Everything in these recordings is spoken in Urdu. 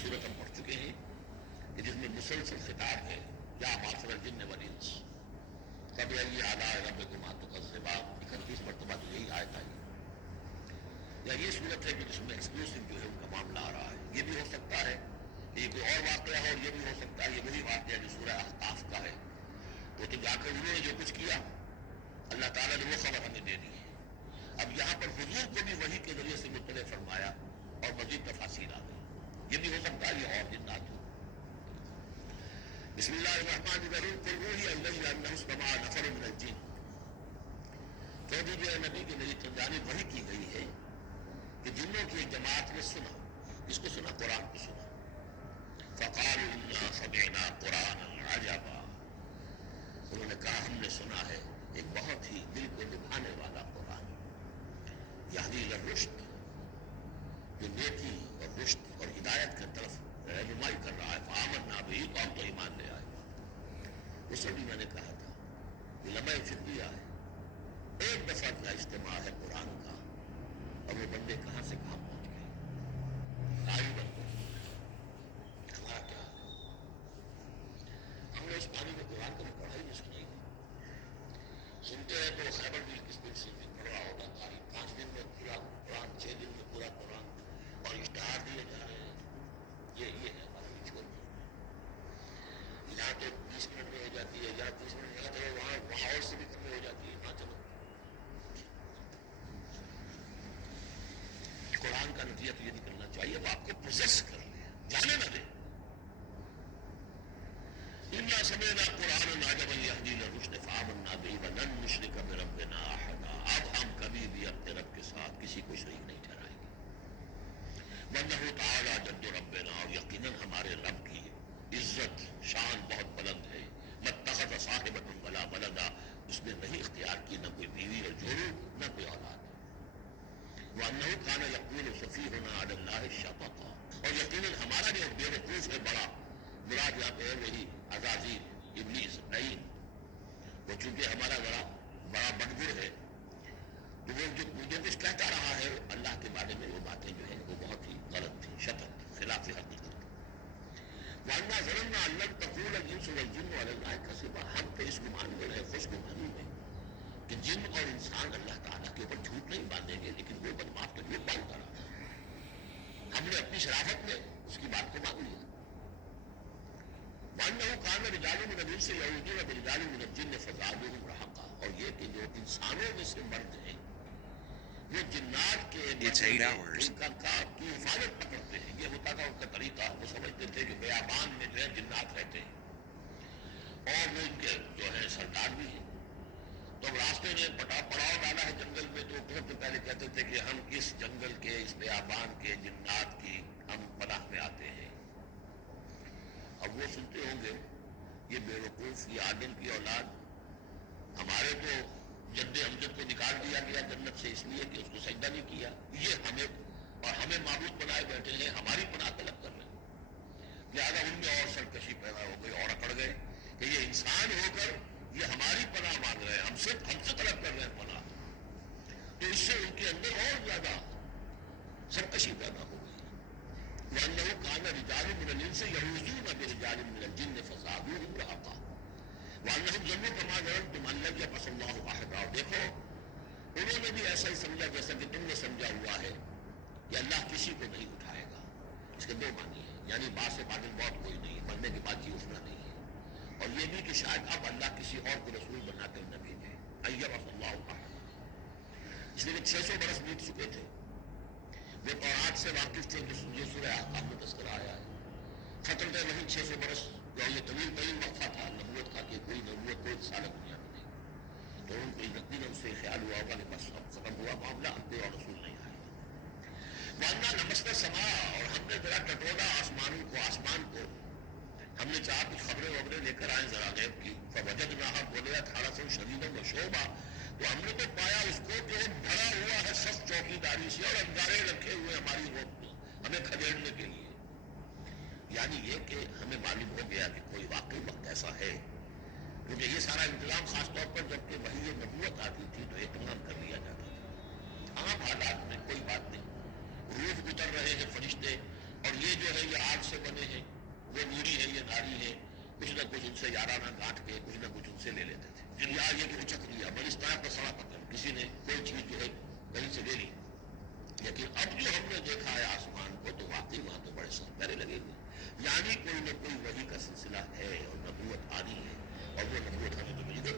صورت ہم پڑھ چکے ہیں کہ جس میں مسلسل خطاب ہے یا معاشر الجن والانس فبأي آلاء ربكما تكذبان، 31 مرتبہ تو یہی آیت آئی. یا یہ صورت ہے کہ جس میں ایکسکلوسیو جو ہے ان کا معاملہ آ رہا ہے. یہ بھی ہو سکتا ہے یہ کوئی اور واقعہ ہے، اور یہ بھی ہو سکتا ہے یہ وہی واقعہ جو سورہ احقاف کا ہے. وہ تو جا کر انہوں نے جو کچھ کیا اللہ تعالیٰ نے وہ خبر ہمیں دے دی ہے. اب یہاں پر حضور کو بھی وحی کے ذریعے سے مطلع فرمایا اور مزید تفاصیل آ گئی. یہ بھی ہو سکتا ہے یہ اور جنات ہو. بسم اللہ الرحمن الرحیم. قل اوحی الی انہ استمع نفر من الجن. کہہ دیجیے اے نبی کہ میری جانب وحی کی گئی ہے کہ جنوں کی ایک جماعت نے سنا. اس کو سنا؟ قرآن کو سنا. فقالوا انا سمعنا قرآنا عجبا. انہوں نے کہا ہم نے سنا ہے ایک بہت ہی دل کو لبھانے والا قرآن، یہدی الی الرشد، جو نیکی اور رشد اور ہدایت کی طرف رہنمائی کر رہا ہے. فآمنا بہ، تو ہم تو ایمان لے آئے. اس سے بھی میں نے کہا تھا یہ لمحہ فکریہ ہے. ایک دفعہ کا اجتماع ہے قرآن کا اور وہ بندے کہاں سے کہاں پہنچ گئے. آئی بندے ہمارا کیا ہے؟ ہم نے اس پانی میں قرآن کو پڑھا ہی نہیں سنائی. سنتے ہیں تو خیبر بلقسط سے بھی پڑھ رہا ہوتا تھا 5 دن میں پورا قرآن، 6 دن میں پورا قرآن، اور اشتہار دیے جا رہے ہیں. یہ ہے ہمارا ریچول. یہاں تو 20 منٹ میں ہو جاتی ہے، یہاں 30 منٹ، یہاں چلو وہاں اور سے بھی کم میں ہو جاتی ہے. وہاں چلو قرآن کا نتیجہ تو یہ نکلنا چاہیے وہ آپ کو پوزیس کر لے، جانے نہ دے. انا سمعنا قرآنا عجبا یہدی الی الرشد فآمنا بہ ولن نشرک بربنا احدا. اب ہم کبھی بھی اپنے رب کے ساتھ کسی کو شریک نہیں ٹھہرائیں گے. وانہ تعالی جد ربنا، اور یقیناً ہمارے رب کی عزت شان بہت بلند ہے. متخذ صاحبۃ ولا ولدا، اس نے نہیں اختیار کی نہ کوئی بیوی اور جوڑو نہ کوئی اولاد. وانہ کان یقول سفیہنا علی اللہ شططا، اور یقیناً ہمارا جو بیوقوف ہے بڑا، مراد یہاں پہ ہے وہی عزازیل ابلیس لعین، وہ چونکہ ہمارا بڑا بدگو ہے تو وہ جو کچھ کہتا رہا ہے اللہ کے بارے میں وہ باتیں جو ہیں وہ بہت ہی غلط تھی، شطط، خلاف حقیقت. وَأَنَّا ظَنَنَّا أَن لَّن تَقُولَ الْإِنسُ وَالْجِنُّ عَلَى اللَّهِ كَذِبًا. ہم تو اس گمان میں رہے، خوش گمانی میں کہ جن اور انسان اللہ تعالیٰ کے اوپر جھوٹ نہیں باندھیں گے، لیکن وہ بدماش تو جھوٹ باندھتا رہا. ہم نے اپنی شرافت میں اس کی بات کو مان لیا. وَأَنَّهُ كَانَ رِجَالٌ مِّنَ الْإِنسِ يَعُوذُونَ بِرِجَالٍ مِّنَ الْجِنِّ فَزَادُوهُمْ رَهَقًا. اور یہ کہ جو انسانوں میں سے مرد ہیں وہ جنات کے ان کا کی حفاظت پکڑتے ہیں. یہ ہوتا تھا ان کا طریقہ. وہ سمجھتے تھے کہ بیابان میں جو ہے جنات رہتے ہیں اور وہ ان کے جو ہے سردار بھی ہیں. تو راستے میں پڑاؤ ڈالا ہے جنگل میں، تو سب سے پہلے کہتے تھے کہ ہم اس جنگل کے، اس بیابان کے جنات کی ہم پناہ میں آتے ہیں. اب وہ سنتے ہوں گے یہ بے وقوف، یہ آدم کی اولاد، ہمارے تو جد امجد کو نکال دیا گیا جنت سے اس لیے کہ اس کو سجدہ نہیں کیا، یہ ہمیں معبود بنائے بیٹھے ہیں، ہماری پناہ طلب کر رہے ہیں. لہٰذا ان میں اور سرکشی پیدا ہو گئی اور اکڑ گئے کہ یہ انسان ہو کر یہ ہماری پناہ مانگ رہے ہیں، ہم سے طلب کر رہے ہیں پناہ. تو اس سے ان کے اندر اور زیادہ سرکشی پیدا ہو گئی. وَأَنَّهُ كَانَ رِجَالٌ مِّنَ الْإِنسِ يَعُوذُونَ بِرِجَالٍ مِّنَ الْجِنِّ فَزَادُوهُمْ رَهَقًا. وَأَنَّهُمْ ظَنُّوا كَمَا ظَنَنتُمْ أَن لَّن يَبْعَثَ اللَّهُ أَحَدًا. اور دیکھو انہوں نے بھی ایسا ہی سمجھا جیسا کہ تم نے سمجھا ہوا ہے کہ اللہ کسی کو نہیں اٹھائے گا. اس کے دو معنی ہیں، یعنی بعد سے بعد موت کوئی نہیں، مرنے کے بعد جی اٹھنا نہیں ہے، اور یہ بھی کہ شاید اب اللہ کسی اور کو رسول بنا کر نہ بھیجے. أن يبعث الله أحدا. اس لیے 600 برس بیت چکے تھے. وہ تورات سے واقف تھے جو سورہ احقاف میں تذکرہ آیا ہے. فترت وہی 600 برس جو یہ طویل ترین وقفہ تھا نبوت کا کہ کوئی نبوت کوئی رسالت دنیا میں نہیں. تو ان کو یقیناً ان سے خیال ہوا ہوگا کہ بس اب ختم ہوا معاملہ، اب کوئی اور رسول نہیں آئے گا. وَأَنَّا لَمَسْنَا السَّمَاءَ. اور ہم نے ذرا ٹٹولا آسمان کو ہم نے چاہا کچھ خبریں لے کر آئیں ذرا غیب کی. فَوَجَدْنَاهَا مُلِئَتْ حَرَسًا شَدِيدًا وَشُعُبًا. تو ہم نے تو پایا اس کو کہ بھرا ہوا ہے سخت چوکیداری سے اور انگارے رکھے ہوئے ہماری روڈ میں ہمیں کھدیڑنے کے لیے. یعنی یہ کہ ہمیں معلوم ہو گیا کہ کوئی واقعی وقت ایسا ہے، کیونکہ یہ سارا انتظام خاص طور پر جب کہ وحی نبوت آتی تھی تو اہتمام کر لیا جاتا تھا. عام حالات میں کوئی بات نہیں، روح اتر رہے ہیں فرشتے، اور یہ جو ہے یہ آگ سے کناری ہیں، کچھ نہ کچھ ان سے یارانہ گانٹھ کے کچھ نہ کچھ ان سے لے لیتے تھے. یا یہ کہ اچک لیا بلستان پر سڑا پتھر، کسی نے کوئی چیز جو ہے کہیں سے لے لی. لیکن اب جو ہم نے دیکھا ہے آسمان کو تو واقعی وہاں تو بڑے سخت پہرے لگے ہوئے، یعنی کوئی نہ کوئی وحی کا سلسلہ ہے اور نبوت آنی ہے. اور وہ نبوت ہمیں تو مل گئی،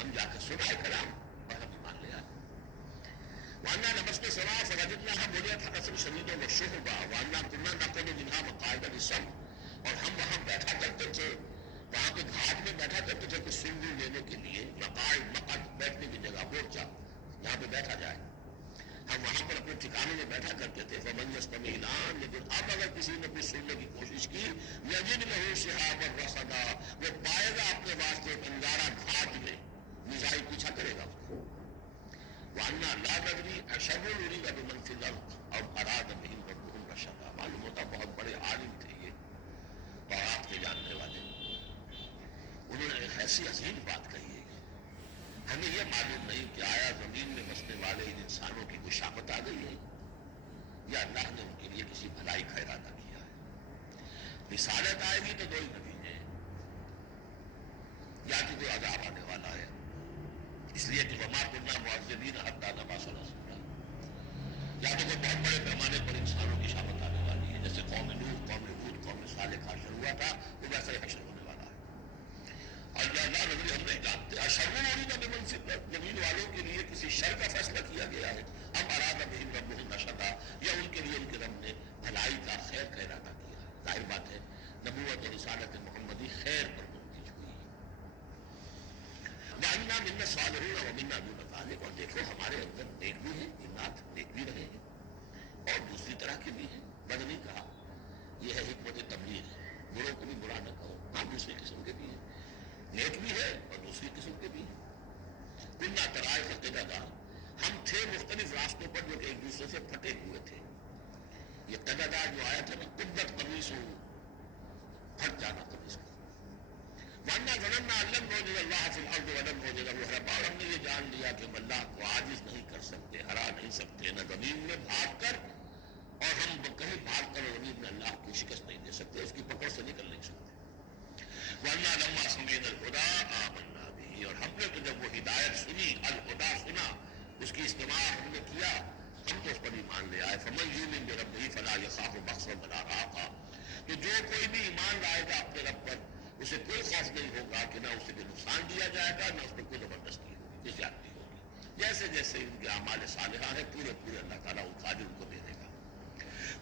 ہم جا کر سنا ہے کلام اور ہم ایمان لے آئے. وانا نمستے سوا فوجدناها مليئة شديدا والشهبا وانا كنا نقعد منها مقاعد للسمع. اور ہم وہاں بیٹھا کرتے تھے، وہاں پہ گھاٹ میں بیٹھا کرتے تھے کچھ سن لینے کے لیے. مقعد بیٹھنے کی جگہ، مورچہ جہاں پہ بیٹھا جائے، ہم وہاں پر اپنے ٹھکانے میں بیٹھا کرتے تھے. فمن يستمع الآن، لیکن اب اگر کسی نے کچھ سننے کی کوشش کی، یجد له شهابا رصدا، وہ پائے گا اپنے واسطے ایک انگارہ گھاٹ میں، میزائل پیچھا کرے گا اس کو. وَأَنَّا لَا نَدْرِي أَشَرٌّ أُرِيدَ بِمَنْ فِي الْأَرْضِ أَوْ أَرَادَ بِهِمْ رَبُّهُمْ رَشَدًا. معلوم ہوتا بہت بڑے عالم تھے یہ، تورات کے جاننے والے. انہوں نے ایک ایسی عظیم بات کہی ہے، ہمیں یہ معلوم نہیں کہ آیا زمین میں بسنے والے ان انسانوں کی کوئی شامت آ گئی ہے یا اللہ نے ان کے لیے کسی بھلائی کا ارادہ کیا ہے. رسالت آئے گی تو دو ہی نتیجے ہیں، یا کہ کوئی عذاب آنے والا ہے، اس لیے کہ وما كنا معذبین حتی نبعث رسولا، یا تو کوئی بہت بڑے پیمانے پر انسانوں کی شامت آنے والی ہے، جیسے قوم نوح، قوم ہود، قوم صالح کا حشر ہوا تھا، وہ ویسا ہی حشر ہونے والا ہے. اور یا اللہ نبی ہم نہیں جانتے اشر ارید بمن فی الارض، زمین والوں کے لیے کسی شر کا فیصلہ کیا گیا ہے، ام اراد بہم ربہم رشدا، یا ان کے لیے ان کے رب نے بھلائی کا خیر کا ارادہ کیا ہے. ظاہر بات ہے نبوت اور رسالت محمدی خیر پر منتج ہوئی ہے. وَأَنَّا مِنَّا الصَّالِحُونَ وَمِنَّا دُونَ ذَلِكَ، اور دیکھو ہمارے اندر نیک بھی ہیں، جنات نیک بھی رہے ہیں اور دوسری طرح کے بھی ہیں. بد نہیں کہا، یہ ہے حکمت تبلیغ، بروں کو بھی برا نہ کہو. ہاں دوسری قسم کے بھی ہیں، نیک بھی ہے اور دوسری قسم کے بھی ہیں. کُنَّا طَرَائِقَ قِدَدًا، ہم تھے مختلف راستوں پر جو کہ ایک دوسرے سے پھٹے ہوئے تھے. یہ قددہ جو آیا تھا نا، قدت قمیص ہو، پھٹ جانا قمیص کا. وَأَنَّا ظَنَنَّا أَن لَّن نُعْجِزَ اللَّهَ فِي الْأَرْضِ وَلَن نُعْجِزَهُ هَرَبًا، اور ہم نے یہ جان لیا کہ ہم اللہ کو عاجز نہیں کر سکتے، ہرا نہیں سکتے، نہ زمین میں بھاگ کر، اور ہم کہیں بھاگ کر زمین میں اللہ کو شکست نہیں دے سکتے، اس کی پکڑ سے نکل نہیں سکتے. وَأَنَّا لَمَّا سَمِعْنَا الْهُدَىٰ آمَنَّا بِهِ، اور ہم نے تو جب وہ ہدایت سنی، الہدا سنا، اس کی استماع ہم نے کیا، ہم تو اس پر ایمان لے آئے. فَمَن يُؤْمِن بِرَبِّهِ فَلَا يَخَافُ بَخْسًا وَلَا رَهَقًا، تو جو کوئی بھی ایمان لائے گا اپنے رب پر، اسے کوئی خوف نہیں ہوگا کہ نہ اسے کوئی نقصان دیا جائے گا، نہ اس پر کوئی زبردستی ہوگی، کوئی زیادتی ہوگی. جیسے جیسے ان کے اعمال صالحہ ہیں پورے پورے اللہ تعالیٰ ان کا اجر ان کو دے دے گا.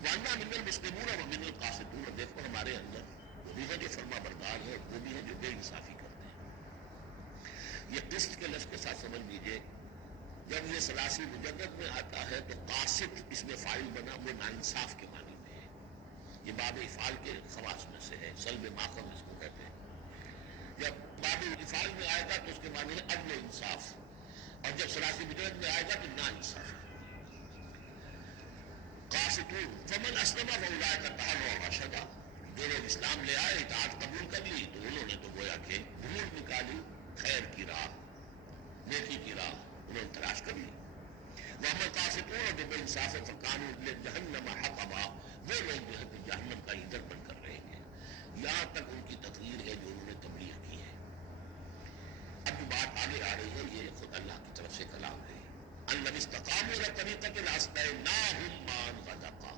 وَأَنَّا مِنَّا الْمُسْلِمُونَ وَمِنَّا الْقَاسِطُونَ، دیکھو ہمارے اندر وہ بھی ہے جو فرما بردار ہے، وہ بھی ہے جو بے انصافی کرتے ہیں. یہ قسط کے لفظ کے ساتھ سمجھ لیجیے، جب یہ ثلاثی مجدد میں آتا ہے تو قاسط اس میں فاعل بنا، وہ ناانصاف کے معنی میں ہے. یہ باب افعال کے خواص میں سے ہے، سلب ماخذ اس کو کہتے ہیں. جب باب افعال میں آئے گا تو اس کے معنی ہے عدل و انصاف، اور جب ثلاثی مجدد میں آئے گا تو ناانصاف. قاسطون فمن اسلم فاولئک تحروا رشدا، جو لوگ اسلام لے آئے، اطاعت قبول کر لی، تو انہوں نے تو گویا کہ ڈھونڈ نکالی خیر کی راہ، نیکی کی راہ انہوں نے تلاش کر لی. وَأَمَّا الْقَاسِطُونَ، جو بے انصاف فَكَانُوا لِجَهَنَّمَ حَطَبًا، وہ لوگ جو ہے کہ جہنم کا ایندھن بن کر رہے ہیں. یہاں تک ان کی تقریر ہے جو انہوں نے تبلیغ کی ہے. اب جو بات آگے آ رہی ہے یہ خود اللہ کی طرف سے کلام ہے. أَن لَّوِ اسْتَقَامُوا عَلَى الطَّرِيقَةِ لَأَسْقَيْنَاهُم مَّاءً غَدَقًا،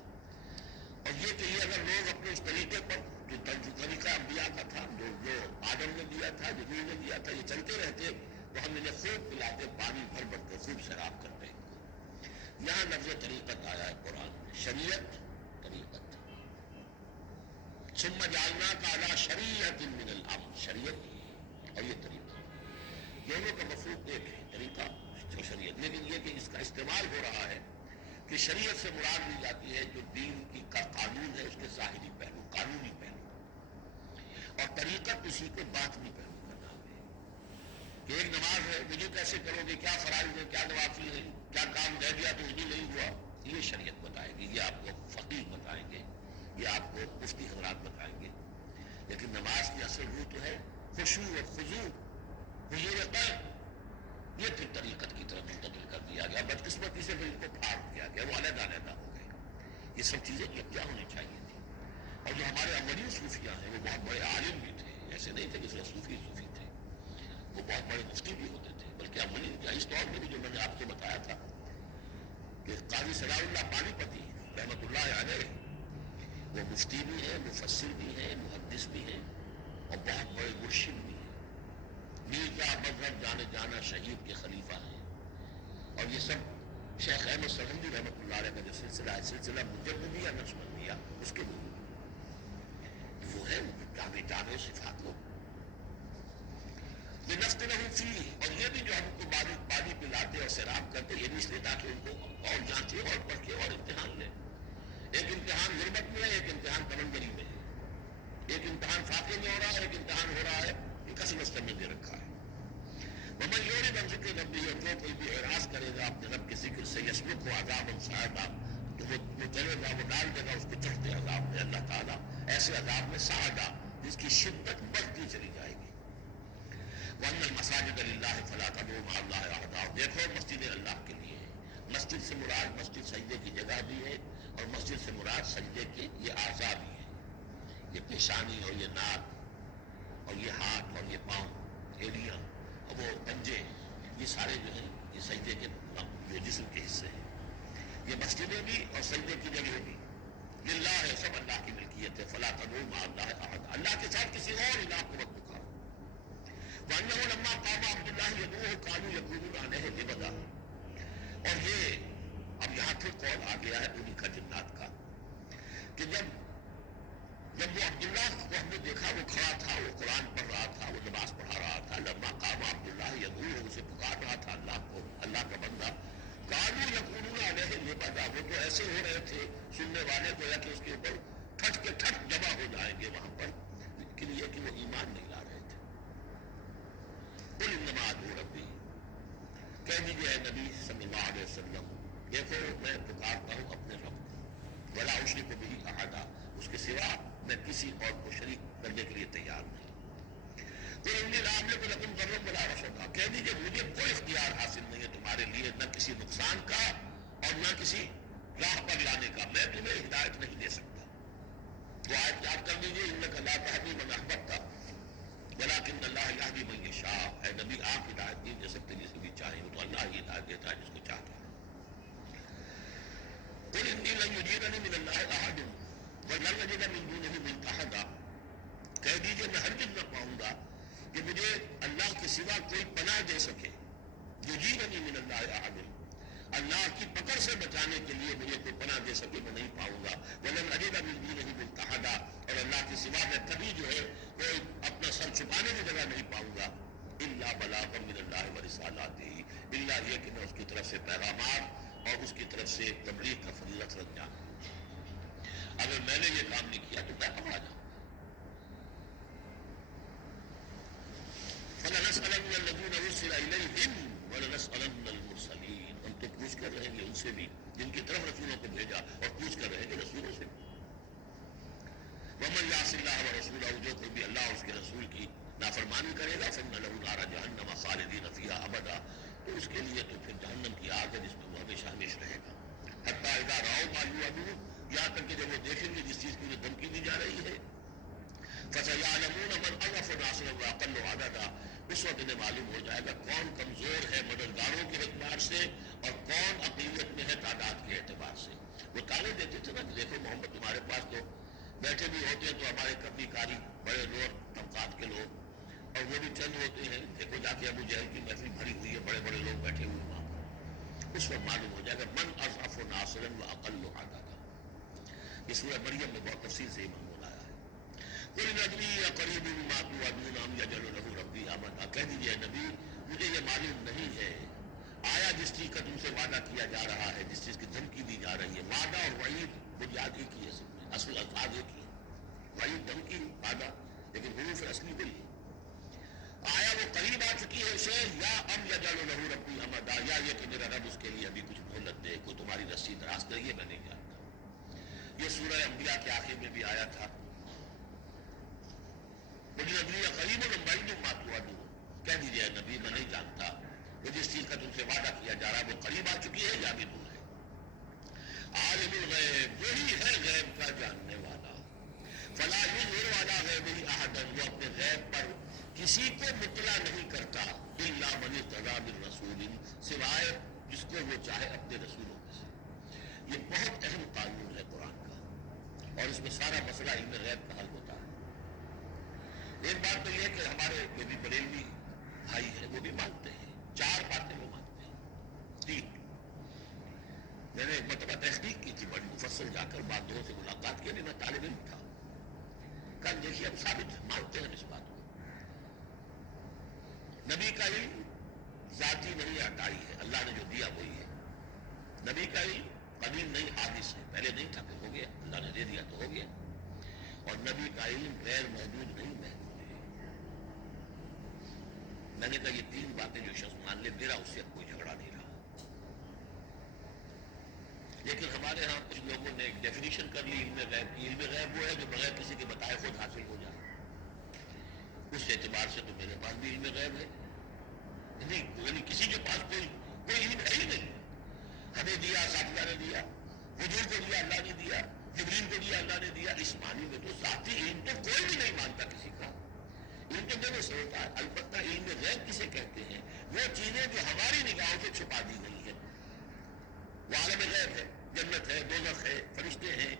اور یہ کہ یہ اگر لوگ اپنے اس طریقے پر جو طریقہ انبیاء کا تھا، جو آدم نے دیا تھا، جبریل نے دیا تھا، یہ چلتے رہتے تو ہم انہیں خوب پلاتے، پانی بھر بھر کے خوب سیراب کرتے. یہاں لفظ طریقت آیا ہے قرآن میں، شریعت طریقت. ثم جعلناک علی شریعت من الامر، شریعت اور یہ طریقہ دونوں کا مفہوم ایک ہے، طریقہ اور شریعت. لیکن یہ کہ اس کا استعمال ہو رہا ہے کہ شریعت سے مراد لی جاتی ہے جو دین کی کا قانون ہے، اس کے ظاہری پہلو، قانونی پہلو، اور طریقت اسی کے باطنی پہلو کا نام ہے. کہ ایک نماز ہے، وضو کیسے کرو گے، کیا فرائض ہے، کیا نوافل ہے، کیا کام رہ گیا تو وضو نہیں ہوا، یہ شریعت بتائے گی، یہ آپ کو فقیہ بتائیں گے، یہ آپ کو مفتی حضرات بتائیں گے. لیکن نماز کی اصل روح تو ہے خشوع و خضوع، حضور قلب. یہ پھر طریقت کی طرف منتقل کر دیا گیا، بدقسمتی سے پھر ان کو پھاڑ دیا گیا، وہ علیحدہ علیحدہ ہو گئے. یہ سب چیزیں یکجا ہونی چاہیے تھی. اور جو ہمارے اولین صوفیاء ہیں وہ بہت بڑے عالم بھی تھے، ایسے نہیں تھے کہ صرف صوفی تھے، وہ بہت بڑے مفتی بھی ہوتے تھے، بلکہ اولین کیا اس دور میں بھی جو میں نے آپ کو بتایا تھا کہ قاضی صلاح اللہ پانی پتی رحمۃ اللہ علیہ وہ مفتی بھی ہیں، مفسر بھی ہیں، محدث بھی ہیں اور بہت بڑے مرشد بھی ہیں، میرزا مظہر جانے جانا شہید کے خلیفہ ہیں، اور یہ سب شیخ احمد سرہندی رحمۃ اللہ علیہ کا جو سلسلہ ہے، سلسلہ مجددیہ نقشبندیہ، اس کے بھی وہ ہے جامع صفات لوگ لنفتنہم فیہ، اور یہ بھی جو ہم کو پانی پلاتے اور سیراب کرتے یہ بھی اس لیے تاکہ ان کو اور جانچے اور پرکھے اور امتحان لیں۔ ایک امتحان غربت میں ہے، ایک امتحان کمندگی میں ہے، ایک امتحان فاقے میں ہو رہا ہے، ایک امتحان ہو رہا ہے یہ کسی مستر میں دے رکھا ہے۔ ومن یعرض عن ذکر ربہ، اور جو کوئی بھی اعراض کرے گا اپنے رب کے ذکر سے، یسلکہ عذابا صعدا، تو وہ چلے گا، وہ ڈال دے گا اس کو چڑھتے عذاب میں، اللہ تعالیٰ ایسے عذاب میں صعدا جس کی شدت بڑھتی چلی جائے گی۔ وَأَنَّ الْمَسَاجِدَ لِلَّهِ فَلَا تَدْعُوا مَعَ اللَّهِ أَحَدًا، دیکھو مسجد اللہ کے لیے ہے، مسجد سے مراد مسجد سجدے کی جگہ بھی ہے، اور مسجد سے مراد سجدے کے یہ اعضاء بھی ہیں، یہ پیشانی اور یہ ناک اور یہ ہاتھ اور یہ پاؤں، ایڑیاں اور وہ پنجے، یہ سارے جو ہیں یہ سجدے کے جو جسم کے حصے ہیں، یہ مسجدیں بھی اور سجدے کی جگہ بھی للہ ہے، سب اللہ کی ملکیت ہے۔ فَلَا تَدْعُوا مَعَ اللَّهِ أَحَدًا، اللہ کے ساتھ کسی اور الہ کو مت پکارو۔ وَأَنَّهُ لَمَّا قَامَ عَبْدُ اللَّهِ يَدْعُوهُ كَانُوا يَكُونُونَ عَلَيْهِ لِبَدًا، اور یہ اب یہاں پھر قول آ گیا ہے انہی کا جنات کا کہ جب وہ عبداللہ کو ہم نے دیکھا وہ کھڑا تھا، وہ قرآن پڑھ رہا تھا، وہ نماز پڑھا رہا تھا، لما قام عبداللہ يدعوه، اسے پکار رہا تھا اللہ کو، اللہ کا بندہ، كانوا يكونون علیہ لبدا، وہ تو ایسے ہو رہے تھے سننے والے گویا کہ اس کے اوپر ٹھٹ کے ٹھٹ جمع ہو جائیں گے وہاں پر، کے لیے کہ وہ ایمان نہیں لا رہے تھے۔ قل انما ادعو ربی، کہہ دیجیے اے نبی صلی اللہ علیہ وسلم، دیکھو میں پکارتا ہوں اپنے رب کو، ولا اشرک بہ احدا، اس کے سوا میں کسی اور کو شریک کرنے کے لیے تیار نہیں۔ قل انی لا املک لکم ضرا ولا رشدا، کہہ دیجیے مجھے کوئی اختیار حاصل نہیں ہے تمہارے لیے، نہ کسی نقصان کا اور نہ کسی راہ پر لانے کا، میں تمہیں ہدایت نہیں دے سکتا۔ وہ آیت یاد کر لیجیے، انک لا تہدی من احببت ولکن اللہ یہدی من یشاء، اے نبی آپ ہدایت نہیں دے سکتے جسے بھی چاہیں، وہ تو اللہ ہی ہدایت دیتا ہے جس کو چاہتا ہے۔ قل انی لن یجیرنی من اللہ احد ولن اجد من دونہ ملتحدا، کہہ دیجیے میں ہرگز نہ پاؤں گا کہ مجھے اللہ کے سوا کوئی پناہ دے سکے، یجیرنی من اللہ احد، اللہ کی پکڑ سے بچانے کے لیے مجھے کوئی پناہ دے سکے میں نہیں پاؤں گا، ولن اجد من دونہ ملتحدا، اور اللہ کے سوا میں کبھی جو ہے کوئی اپنا سر چھپانے کی جگہ نہیں پاؤں گا، الا بلاغا من اللہ ورسالاتہ، الا یہ کہ میں اس کی طرف سے پیغامات اور اس کی طرف سے تبلیغ کا فریضہ رکھ جاؤں، اگر میں نے یہ کام نہیں کیا تو میں پکڑا جاؤں۔ فَلَنَسْأَلَنَّ الَّذِينَ أُرْسِلَ إِلَيْهِمْ وَلَنَسْأَلَنَّ الْمُرْسَلِينَ، ہم تو پوچھ کر رہیں گے ان سے بھی جن کی طرف رسولوں کو بھیجا، اور پوچھ کر رہیں گے رسولوں سے بھی۔ وَمَن يَعْصِ اللَّهَ وَرَسُولَهُ، جو کوئی بھی اللہ اور اس کے رسول کی نافرمانی کرے گا، فَإِنَّ لَهُ نَارَ جَهَنَّمَ خَالِدِينَ فِيهَا أَبَدًا، تو اس کے لیے تو پھر جہنم کی آگ ہے جس میں وہ ہمیشہ ہمیشہ رہے گا۔ حَتَّىٰ إِذَا رَأَوْا مَا يُوعَدُونَ، یہاں تک کہ جب وہ دیکھیں گے جس چیز کی انہیں دھمکی دی جا رہی ہے، فَسَيَعْلَمُونَ مَنْ أَضْعَفُ نَاصِرًا وَأَقَلُّ عَدَدًا، اس وقت انہیں معلوم ہو جائے گا کون کمزور ہے مددگاروں کے اعتبار سے اور کون اقلیت میں ہے تعداد کے اعتبار سے۔ وہ تعلیم دیتے تھے نا کہ دیکھو محمد تمہارے پاس تو بیٹھے بھی ہوتے ہیں تو ہمارے کبھی کاری بڑے لوگ طبقات کے لوگ، اور وہ بھی چند ہوتے ہیں، دیکھو جا کے ابو جہل کی محفل بھری ہوئی ہے، بڑے بڑے لوگ بیٹھے ہوئے وہاں پر، اس وقت معلوم ہو جائے گا من اضعف ناصرا واقل عددا۔ یہ سورہ مریم میں بہت تفصیل سے مضمون آیا ہے۔ قل ان ادری اقریب ما توعدون ام یجعل له ربی امدا، کہہ دیجیے نبی مجھے یہ معلوم نہیں ہے، آیا جس چیز کا تم سے وعدہ کیا جا رہا ہے، جس چیز کی دھمکی دی جا رہی ہے، وعدہ اور وعید بنیاد ہی کی ہے، سب میں اصل الفاظ ایک ہی ہے، وعید دھمکی، وعدہ، لیکن حروف اصلی وہی ہے۔ آیا وہ قریب آ چکی ہے اسے، یا ام یجعل له ربی امدا، یا یہ کہ میرا رب اس کے لیے ابھی کچھ مہلت دے، کوئی تمہاری رسی دراز کرے، یہ میں نہیں جانتا۔ یہ سورہ انبیاء کے آخر میں بھی آیا تھا، کہہ دیجیے نبی میں نہیں جانتا کہ جس چیز کا تم سے وعدہ کیا جا رہا ہے وہ قریب آ چکی ہے یا بھی دور ہے۔ عالم الغیب، وہی ہے غیب کا جاننے والا، کسی کو مطلع نہیں کرتا الا من ارتضی من رسول، سوائے جس کو وہ چاہے اپنے رسولوں میں سے۔ یہ بہت اہم قانون ہے قرآن کا، اور اس میں سارا مسئلہ علم غیب کا حل ہوتا ہے۔ ایک بات تو یہ کہ ہمارے جو بھی بریلوی بھائی ہیں وہ بھی مانتے ہیں، 4 باتیں وہ مانتے ہیں، 3۔ میں نے ایک مرتبہ تحقیق کی تھی بڑی مفصل، جا کر بعد سے ملاقات کی، میں طالب علم تھا، کہا دیکھیے ہم ثابت مانتے ہیں اس بات کو، نبی کا علم ذاتی نہیں عطائی ہے، اللہ نے جو دیا وہی ہے۔ نبی کا علم قدیم نہیں حادث ہے، پہلے نہیں تھا پھر ہو گیا، اللہ نے دے دیا تو ہو گیا۔ اور نبی کا علم غیر محدود نہیں، محدود ہے۔ میں نے کہا یہ 3 باتیں جو شخص مان لے، میرا اس سے کوئی جھگڑا نہیں رہا۔ لیکن ہمارے ہاں کچھ لوگوں نے ایک ڈیفینیشن کر لی علم غیب کی، علم غیب وہ ہے جو بغیر کسی کے بتائے خود حاصل ہو جائے۔ اس اعتبار سے تو میرے پاس بھی علم غیب ہے، نہیں یعنی کسی کے پاس کوئی علم ہے ہی نہیں۔ ہمیں دیا اساتذہ نے دیا، حضور کو دیا اللہ نے دیا، جبریل کو دیا اللہ نے دیا۔ اس معنی میں تو ذاتی علم تو کوئی بھی نہیں مانتا کسی کا، علم تو دونوں سے ہوتا ہے۔ البتہ علم غیب کسے کہتے ہیں؟ وہ چیزیں جو ہماری نگاہوں سے چھپا دی گئی ہیں، وہ عالم غیب ہے، جنت ہے، دوزخ ہے، فرشتے ہیں،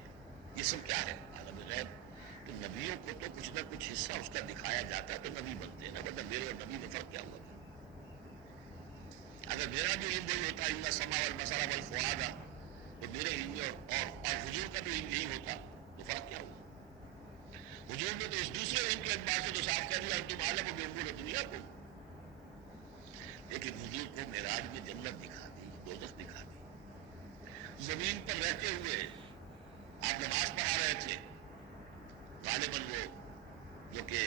یہ سب کیا ہے؟ عالم غیب۔ تو نبیوں کو تو کچھ نہ کچھ حصہ اس کا دکھایا جاتا ہے تو نبی بنتے ہیں نا، ورنہ میرے اور نبی میں فرق کیا ہوا؟ اگر میرا بھی علم یہی ہوتا ان السمع والبصر والفؤاد، تو میرے علم اور حضور کا بھی علم یہی ہوتا تو فرق کیا ہوا؟ حضور نے تو اس دوسرے علم کے اعتبار سے تو صاف کہہ دیا تم عالم بامور دنیا کو، لیکن حضور کو معراج میں جنت دکھا دی، دوزخ دکھا دی۔ زمین پر رہتے ہوئے آپ نماز پڑھا رہے تھے، غالباً وہ جو کہ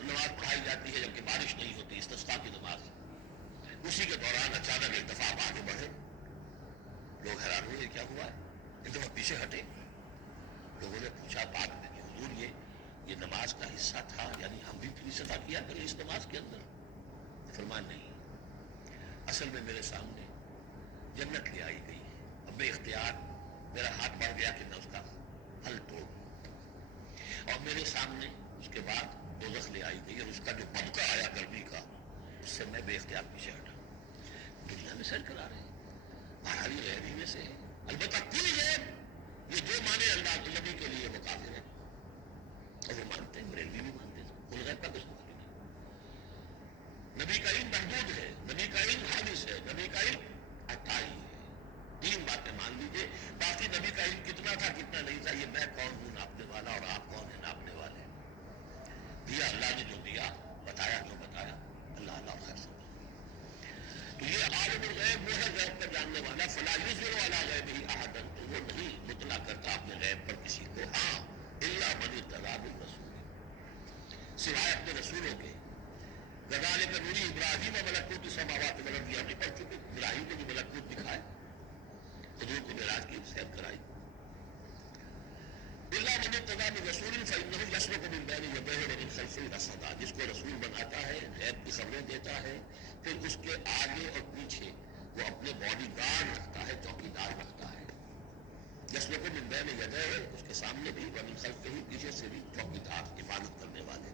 نماز پڑھائی جاتی ہے جبکہ بارش نہیں ہوتی، استسقاء کی نماز، اسی کے دوران اچانک ایک دفعہ آپ آگے بڑھے، لوگ حیران ہوئے کیا ہوا ہے، ایک دفعہ پیچھے ہٹے، لوگوں نے پوچھا بعد میں کہ حضور یہ نماز کا حصہ تھا، یعنی ہم بھی پوری صدا کیا کریں اس نماز کے اندر؟ فرمایا نہیں، اصل میں میرے سامنے جنت لے آئی گئی ہے، اب بے اختیار میرا ہاتھ بڑھ گیا کہ میں اس کا حل توڑ، اور میرے سامنے اس کے بعد دوزخ لے آئی گئی اور اس کا جو بدکا آیا گرمی کا، اس سے میں بے اختیار پیچھے ہٹا۔ دنیا میں سیر کرا رہے ہیں، بہرحال یہ غیبی میں سے ہے۔ البتہ کل غیب، یہ جو مانے اللہ کے نبی کے لیے وہ کافر ہے، اور وہ مانتے ہیں، بریلوی بھی مانتے ہیں، کل غیب کا کچھ معلوم نہیں۔ نبی کا علم محدود ہے، نبی کا علم حادث ہے، نبی کا علم عطائی ہے۔ 3 باتیں مان لیجیے، باقی نبی کا علم کتنا تھا کتنا نہیں تھا یہ میں کون ہوں ناپنے والا، اور آپ کون ہیں ناپنے والے؟ دیا اللہ نے جو دیا، بتایا جو بتایا، اللہ اللہ خیر سمجھ۔ تو یہ عالم الغیب وہ ہے غیب کا جاننے والا، فلا یظہر علی غیبہ احدا، تو وہ نہیں مطلع کرتا اپنے غیب پر کسی کو، ہاں الا من ارتضی من رسول، سوائے اپنے رسولوں کے۔ کذالک نری ابراہیم ملکوت السماوات والارض، ہم نے پڑھ چکے، ابراہیم کو جو ملکوت دکھائے، حضور کو معراج کی سیر کرائی۔ الا من ارتضی من رسول فانہ یسلک من بین یدیہ ومن خلفہ رصدا، جس کو رسول بناتا ہے، غیب کی خبریں دیتا ہے، پھر اس کے آگے اور پیچھے وہ اپنے باڈی گارڈ رکھتا ہے، چوکیدار رکھتا ہے۔ یسلک من بین یدیہ، اس کے سامنے بھی، ومن خلفہ، پیچھے سے بھی چوکیدار، حفاظت کرنے والے۔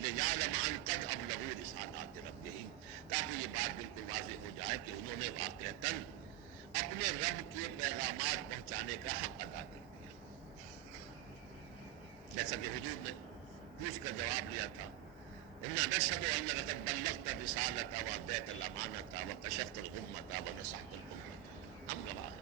لیعلم ان قد ابلغوا رسالات ربہم، تاکہ یہ بات بالکل واضح ہو جائے کہ انہوں نے واقعتاً اپنے رب کے پیغامات پہنچانے کا حق ادا کر دیا۔ جیسا کہ حضور نے پوچھ کر جواب لیا تھا، انا نشهد انک قد بلغت الرسالۃ وادیت الامانۃ وکشفت الغمۃ ونصحت الامۃ، ہم گواہ ہیں۔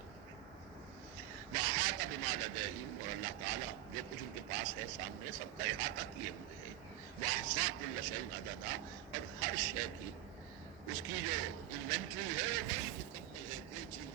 واحاط بما لدیہم، اور اللہ تعالیٰ جو کچھ ان کے پاس ہے سامنے سب کا احاطہ کیے ہوئے ہیں۔ واحصا کل شیء عددا، اور ہر شے کی اس کی جو انوینٹری ہے وہ بڑی مکمل ہے، کوئی چیز